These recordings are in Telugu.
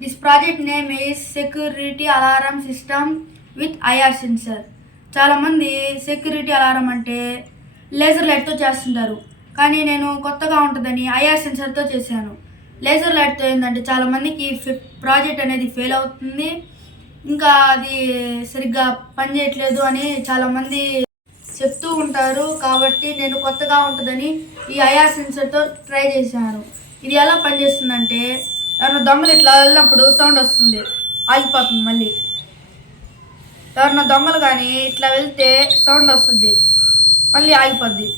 This project name is Security Alarm System with IR sensor. చాలామంది సెక్యూరిటీ అలారం అంటే లేజర్ లైట్తో చేస్తుంటారు. కానీ నేను కొత్తగా ఉంటుందని ఐఆర్ సెన్సర్తో చేశాను. లేజర్ లైట్తో ఏంటంటే చాలామందికి ప్రాజెక్ట్ అనేది ఫెయిల్ అవుతుంది. ఇంకా అది సరిగ్గా పనిచేయట్లేదు అని చాలామంది చెప్తూ ఉంటారు. కాబట్టి నేను కొత్తగా ఉంటుందని ఈ ఐఆర్ సెన్సర్తో ట్రై చేశాను. ఇది ఎలా పనిచేస్తుందంటే ఎవరైనా దొంగలు ఇట్లా వెళ్ళినప్పుడు సౌండ్ వస్తుంది ఆగిపోతుంది మళ్ళీ. ఎవరైనా దొంగలు కానీ ఇట్లా వెళ్తే సౌండ్ వస్తుంది మళ్ళీ ఆగిపోద్ది.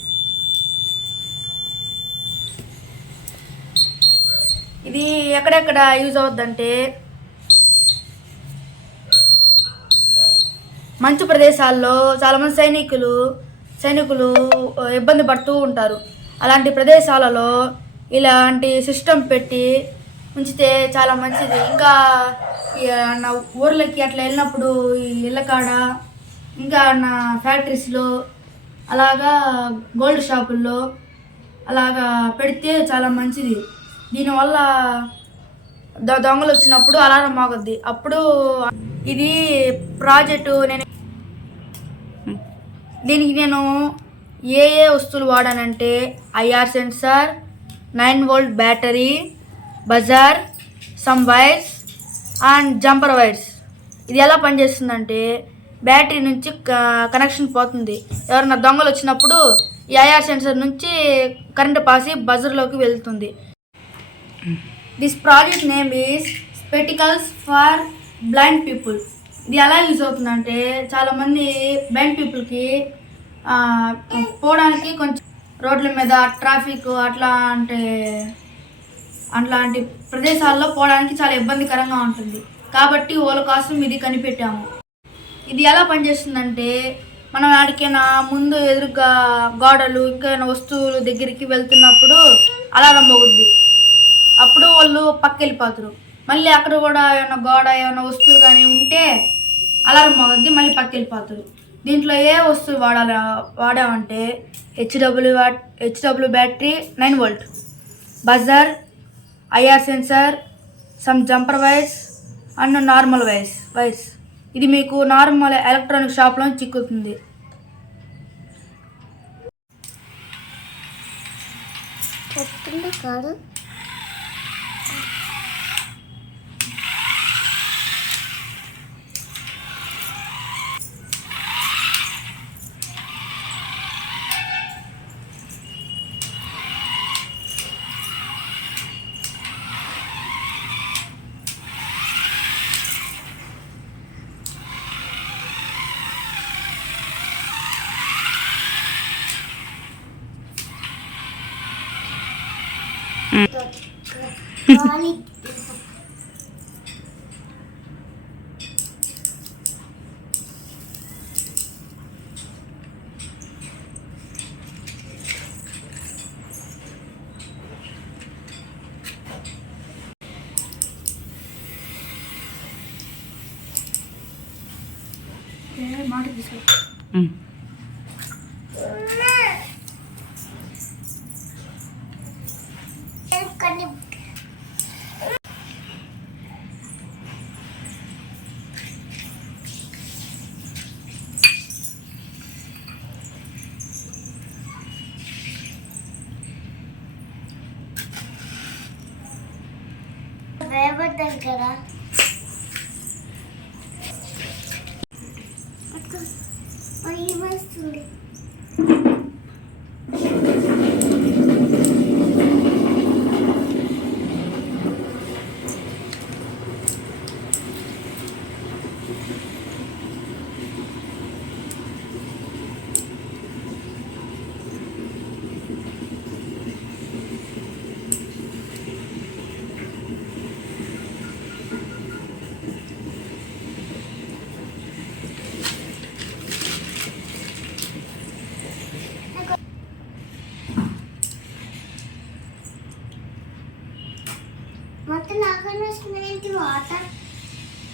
ఇది ఎక్కడెక్కడ యూజ్ అవుద్దంటే మంచు ప్రదేశాల్లో చాలామంది సైనికులు సైనికులు ఇబ్బంది పడుతూ ఉంటారు. అలాంటి ప్రదేశాలలో ఇలాంటి సిస్టమ్ పెట్టి ఉంచితే చాలా మంచిది. ఇంకా నా ఊర్లకి అట్లా వెళ్ళినప్పుడు ఈ ఇళ్ళకాడ ఇంకా నా ఫ్యాక్టరీస్లో అలాగా గోల్డ్ షాపుల్లో అలాగా పెడితే చాలా మంచిది. దీనివల్ల ద- దొంగలు వచ్చినప్పుడు అలారం మోగద్ది అప్పుడు ఇది ప్రాజెక్టు నేను దీనికి నేను ఏ ఏ వస్తువులు వాడానంటే IR sensor nine volt battery buzzer some wires and jumper wires ఇది ఎలా పనిచేస్తుందంటే బ్యాటరీ నుంచి క- కనెక్షన్ పోతుంది. ఎవరైనా దొంగలు వచ్చినప్పుడు ఈ ఐఆర్ సెన్సర్ నుంచి కరెంట్ పాసి బజర్లోకి వెళ్తుంది. This project name is spectacles for blind people ఇది ఎలా యూజ్ అవుతుందంటే చాలామంది బ్లైండ్ పీపుల్కి పోవడానికి కొంచెం రోడ్ల మీద ట్రాఫిక్ అట్లా అంటే అట్లాంటి ప్రదేశాల్లో పోవడానికి చాలా ఇబ్బందికరంగా ఉంటుంది. కాబట్టి ఓల కోసం ఇది కనిపెట్టాము. ఇది ఎలా పనిచేస్తుందంటే మనం ఆడికైనా ముందు ఎదురుగా గోడలు ఇంకా వస్తువులు దగ్గరికి వెళ్తున్నప్పుడు అలారం మోగుద్ది. అప్పుడు వాళ్ళు పక్క వెళ్ళిపోతారు మళ్ళీ అక్కడ కూడా ఏమైనా గోడ ఏమైనా వస్తువులు కానీ ఉంటే అలారం మోగద్ది మళ్ళీ పక్క వెళ్ళిపోతారు దీంట్లో ఏ వస్తువు వాడాలి వాడామంటే HW HW battery nine volt. Buzzer IR sensor some jumper wires and normal wires wires ఇది మీకు నార్మల్ ఎలక్ట్రానిక్ షాప్లో చిక్కుతుంది. కాదు. ಮಾಡಿದ್ವಿ ಸರ್ ಹ್ಞೂ డ్రైవర్ దగ్గర భయం వస్తుంది.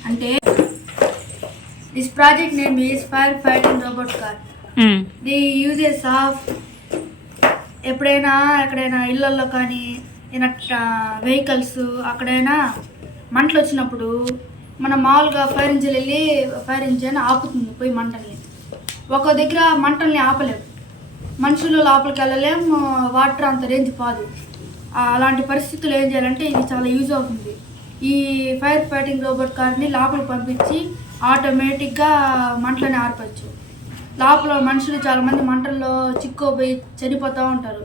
అంటే this project name is fire fighting robot car the uses of ఎప్పుడైనా ఎక్కడైనా ఇళ్ళల్లో కానీ ఏదైనా వెహికల్స్ అక్కడైనా మంటలు వచ్చినప్పుడు మనం మామూలుగా ఫైర్ ఇంజిన్ వెళ్ళి ఫైర్ ఇంజిన్ ఆపుతుంది పోయి మంటల్ని. ఒక దగ్గర మంటల్ని ఆపలేము మనుషులు లోపలికి వెళ్ళలేం వాటర్ అంత రేంజ్ పోదు. అలాంటి పరిస్థితులు ఏం చేయాలంటే ఇది చాలా యూజ్ అవుతుంది. ఈ ఫైర్ ఫైటింగ్ రోబోట్ కార్ని లోపల పంపించి ఆటోమేటిక్గా మంటలని ఆర్పచ్చు. లోపల మనుషులు చాలామంది మంటల్లో చిక్కుపోయి చనిపోతూ ఉంటారు.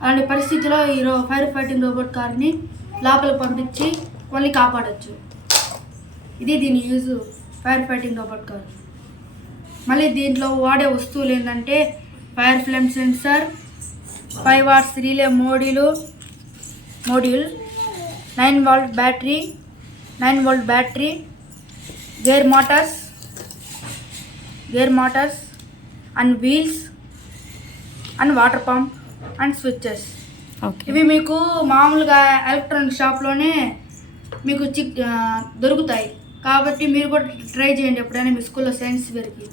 అలాంటి పరిస్థితిలో ఈ రో ఫైర్ ఫైటింగ్ రోబోట్ కార్ని లోపలికి పంపించి వాళ్ళని కాపాడచ్చు. ఇది దీని use fire fighting robot car. మళ్ళీ దీంట్లో వాడే వస్తువులు ఏంటంటే fire flame sensor five watts relay మోడీలు module nine volt battery nine volt battery gear motors gear motors and wheels and water pump and switches ఇవి మీకు మామూలుగా ఎలక్ట్రానిక్ షాప్లోనే మీకు చిక్ దొరుకుతాయి. కాబట్టి మీరు కూడా ట్రై చేయండి ఎప్పుడైనా మీ స్కూల్లో సైన్స్ వేర్కి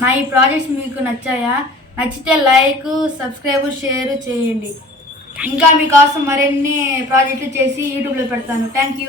నా ఈ ప్రాజెక్ట్స్ మీకు నచ్చాయా? నచ్చితే లైక్ సబ్స్క్రైబ్ షేర్ చేయండి. ఇంకా మీకోసం మరిన్ని ప్రాజెక్టులు చేసి యూట్యూబ్లో పెడతాను. Thank you